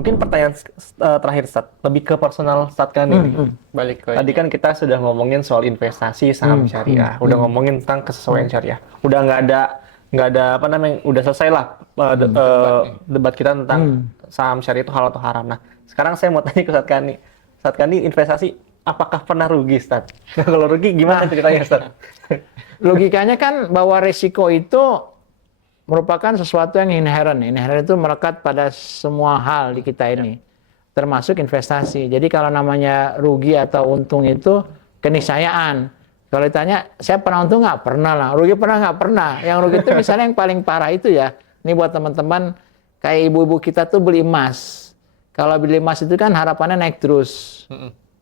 Mungkin pertanyaan terakhir, Stat, lebih ke personal Stat kan ini. Balik ke Tadi kan kita sudah ngomongin soal investasi saham syariah, udah ngomongin tentang kesesuaian syariah, udah nggak ada apa namanya, udah selesai lah debat kita tentang saham syariah itu halal atau haram. Nah, sekarang saya mau tanya ke Stat Kandi investasi apakah pernah rugi, Stat? Nah, kalau rugi gimana ceritanya, Stat? Logikanya kan bahwa resiko itu merupakan sesuatu yang inherent. Inherent itu melekat pada semua hal di kita ini, termasuk investasi. Jadi kalau namanya rugi atau untung itu keniscayaan. Kalau ditanya, saya pernah untung nggak? Pernah lah. Rugi pernah nggak? Pernah. Yang rugi itu misalnya yang paling parah itu ya, ini buat teman-teman, kayak ibu-ibu kita tuh beli emas. Kalau beli emas itu kan harapannya naik terus.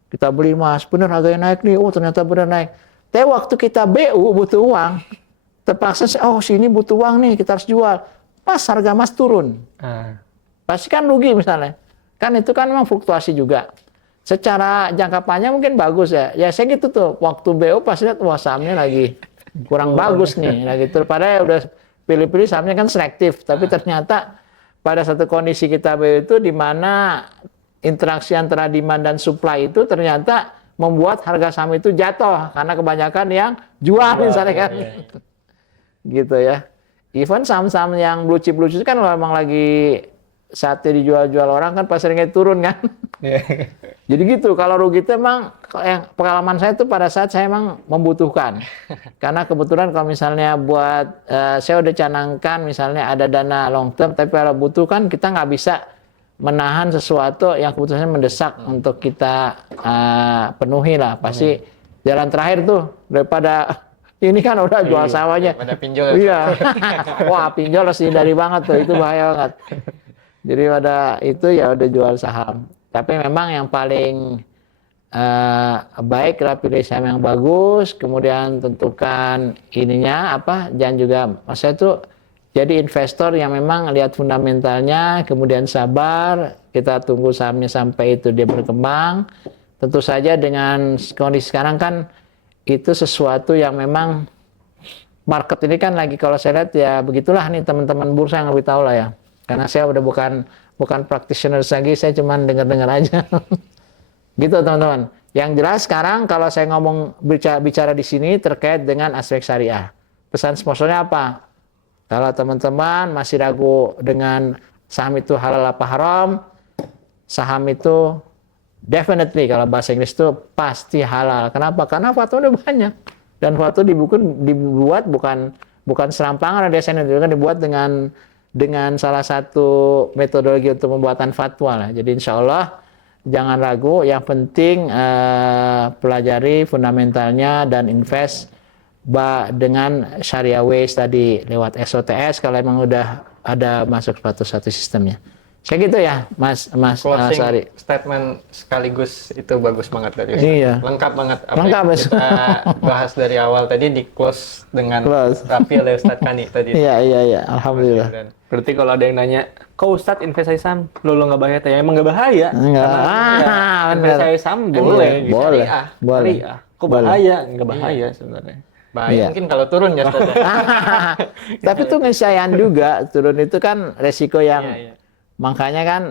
Kita beli emas, bener harganya naik nih, oh ternyata bener naik. Tapi waktu kita BU butuh uang, terpaksa, oh sini butuh uang nih, kita harus jual. Pas harga emas turun. Pasti kan rugi misalnya. Kan itu kan memang fluktuasi juga. Secara jangka panjang mungkin bagus ya. Ya saya gitu tuh, waktu BO pasti lihat, wah sahamnya lagi kurang bagus nih. Nah gitu. Padahal udah pilih-pilih sahamnya kan selektif. Tapi ternyata pada satu kondisi kita BO itu di mana interaksi antara demand dan supply itu ternyata membuat harga saham itu jatuh. Karena kebanyakan yang jual misalnya kan. Gitu ya. Even saham-saham yang blue chip kan memang lagi saatnya dijual-jual orang kan pas harganya turun kan. Jadi gitu, kalau rugi itu emang yang pengalaman saya itu pada saat saya emang membutuhkan. Karena kebetulan kalau misalnya buat saya udah canangkan misalnya ada dana long term, tapi kalau butuhkan kita nggak bisa menahan sesuatu yang kebutuhannya mendesak untuk kita penuhi lah. Pasti jalan terakhir tuh daripada ini kan udah jual sawahnya. Pada pinjol. Iya. Wah, pinjol harus hindari banget tuh, itu bahaya banget. Jadi pada itu ya udah jual saham. Tapi memang yang paling baik lah pilih saham yang bagus, kemudian tentukan ininya apa, dan juga maksudnya itu jadi investor yang memang lihat fundamentalnya, kemudian sabar, kita tunggu sahamnya sampai itu dia berkembang. Tentu saja dengan kondisi sekarang kan itu sesuatu yang memang market ini kan lagi kalau saya lihat ya begitulah nih teman-teman bursa yang lebih tahu lah ya. Karena saya udah bukan practitioner lagi, saya cuma dengar-dengar aja. Gitu teman-teman. Yang jelas sekarang kalau saya ngomong bicara di sini terkait dengan aspek syariah. Pesan sponsornya apa? Kalau teman-teman masih ragu dengan saham itu halal apa haram, saham itu definitely kalau bahasa Inggris itu pasti halal. Kenapa? Karena fatwa udah banyak. Dan fatwa dibuat bukan serampangan, ada saya kan dibuat dengan salah satu metodologi untuk pembuatan fatwa lah. Jadi insya Allah jangan ragu. Yang penting pelajari fundamentalnya dan invest dengan syariah ways tadi lewat SOTS kalau emang udah ada masuk satu sistemnya. Kayak gitu ya, Mas Closing Sari. statement sekaligus itu bagus banget dari Ustaz. Iya. Lengkap banget apa Lengkap, yang kita bahas dari awal tadi di close dengan rapi oleh Ustaz Kani tadi. Iya. Alhamdulillah. Berarti kalau ada yang nanya, kok Ustadz investasi saham? Lo nggak bahaya? Ya emang nggak bahaya. Enggak. Investasi saham boleh. Boleh. Syariah. Kok bahaya? Nggak bahaya sebenarnya. Bahaya mungkin kalau turun ya Ustaz. Tapi itu keniscayaan juga. Turun itu kan resiko yang makanya kan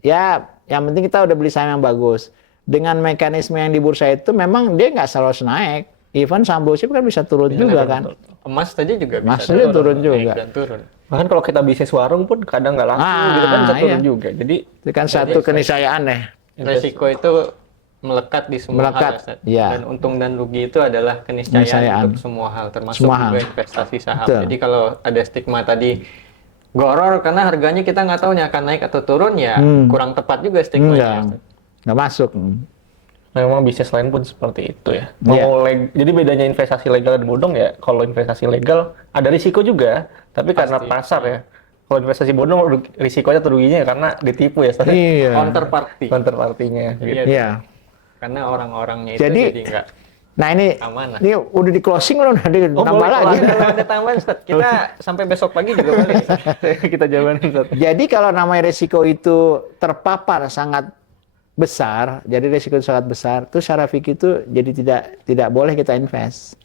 ya yang penting kita udah beli saham yang bagus. Dengan mekanisme yang di bursa itu memang dia nggak selalu naik. Even saham blue chip kan bisa turun juga kan. Emas tadi juga bisa turun juga. Dan turun. Bahkan kalau kita bisnis warung pun kadang nggak laku gitu kan bisa turun juga. Jadi itu kan satu keniscayaan deh. Resiko itu melekat di semua hal, Ustaz. Ya. Dan untung dan rugi itu adalah keniscayaan untuk semua hal, termasuk juga investasi saham. Betul. Jadi kalau ada stigma tadi goror karena harganya kita nggak tahu akan naik atau turun ya kurang tepat juga stigmanya. Nggak masuk. memang bisnis lain pun seperti itu ya. Jadi bedanya investasi legal dan bodong ya, kalau investasi legal ada risiko juga, tapi karena pasar ya. Kalau investasi bodong risikonya atau ruginya karena ditipu ya. Iya. Counterparty-nya. Gitu. Iya. Karena orang-orangnya itu jadi nggak. Nah ini udah di closing belum? Nambah lagi. Ada tambahan, Ustaz. Kita sampai besok pagi juga boleh. Kita jawaban, Ustaz. Jadi kalau namanya risiko itu terpapar sangat besar, jadi risiko itu sangat besar, itu secara fikih itu jadi tidak boleh kita invest.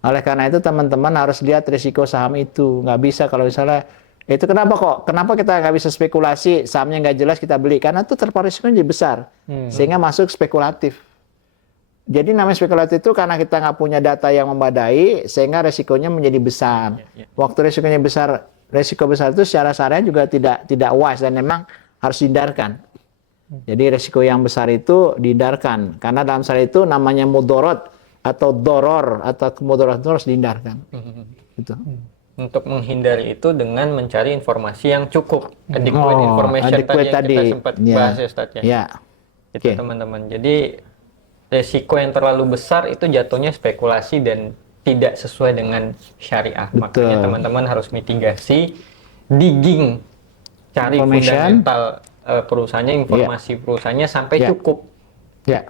Oleh karena itu teman-teman harus lihat risiko saham itu. Nggak bisa kalau misalnya Itu kenapa kita nggak bisa spekulasi, sahamnya nggak jelas kita beli? Karena itu terpapar risikonya jadi besar, sehingga masuk spekulatif. Jadi namanya spekulatif itu karena kita nggak punya data yang memadai, sehingga resikonya menjadi besar. Waktu resikonya besar, resiko besar itu secara syariah juga tidak wise dan memang harus dihindarkan. Jadi resiko yang besar itu dihindarkan, karena dalam syariah itu namanya mudorot atau doror atau kemudarat itu harus dihindarkan. Gitu. Untuk menghindari itu dengan mencari informasi yang cukup, adequate information tadi yang kita sempat bahas ya Ustaz ya. Itu teman-teman. Jadi resiko yang terlalu besar itu jatuhnya spekulasi dan tidak sesuai dengan syariah. Makanya teman-teman harus mitigasi, digging, cari fundamental perusahaannya, informasi perusahaannya sampai cukup.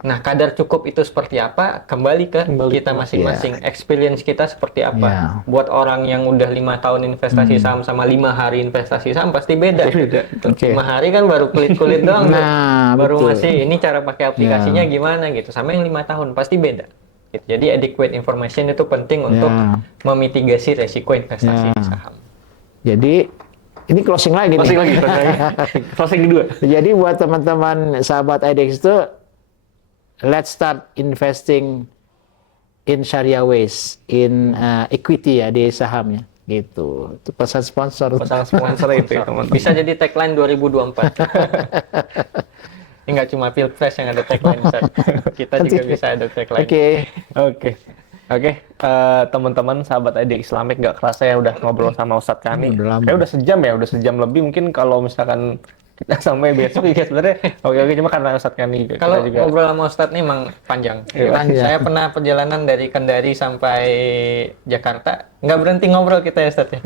Nah, kadar cukup itu seperti apa? Kembali ke kita masing-masing. Experience kita seperti apa? Buat orang yang udah 5 tahun investasi saham sama 5 hari investasi saham pasti beda. 5 hari kan baru kulit-kulit doang. Baru masih ini cara pakai aplikasinya gimana gitu. Sama yang 5 tahun pasti beda. Gitu. Jadi adequate information itu penting untuk memitigasi resiko investasi saham. Jadi ini closing lagi. Closing kedua. Jadi buat teman-teman sahabat IDX itu, let's start investing in Sharia ways, in equity ya, di sahamnya, gitu. Itu pesan sponsor. Pesan sponsor itu, teman-teman. Bisa jadi tagline 2024. Ini nggak cuma Pilpres yang ada tagline, Ustaz. Kita juga bisa ada tagline. Oke, teman-teman sahabat ID Islamic, nggak kerasa ya udah ngobrol sama Ustadz kami. Kayak udah sejam lebih. Mungkin kalau misalkan kita sampai besok ya sebenarnya oke cuma karena Ustadz kami kalau ngobrol sama Ustadz nih emang panjang. Saya pernah perjalanan dari Kendari sampai Jakarta, nggak berhenti ngobrol kita ya Ustadz ya.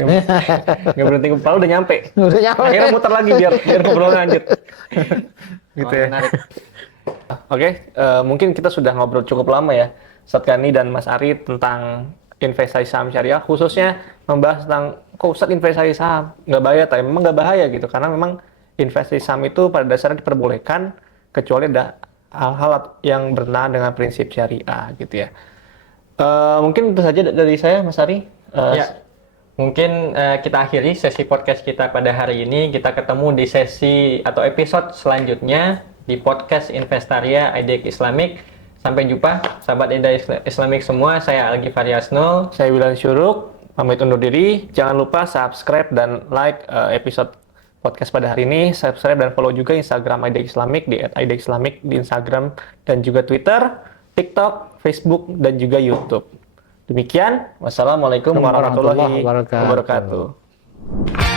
Nggak berhenti ngobrol, udah nyampe. Akhirnya muter lagi biar ngobrol lanjut. Gitu ya. Oke, mungkin kita sudah ngobrol cukup lama ya, Ustadz Kani dan Mas Ari, tentang investasi saham syariah, khususnya membahas tentang kok Ustadz investasi saham nggak bahaya, tapi memang nggak bahaya gitu, karena memang investasi saham itu pada dasarnya diperbolehkan kecuali ada hal-hal yang bertentangan dengan prinsip syariah gitu ya. Mungkin itu saja dari saya, Mas Ari. Mungkin kita akhiri sesi podcast kita pada hari ini. Kita ketemu di sesi atau episode selanjutnya di podcast Investaria IDX Islamic. Sampai jumpa sahabat IDX Islamic semua. Saya Al-Ghifari Asnul. Saya Wildan Syuruk. Pamit undur diri. Jangan lupa subscribe dan like episode podcast pada hari ini. Subscribe dan follow juga Instagram IDX Islamic di @idxislamic di Instagram dan juga Twitter, TikTok, Facebook dan juga YouTube. Demikian, wassalamualaikum warahmatullahi wabarakatuh.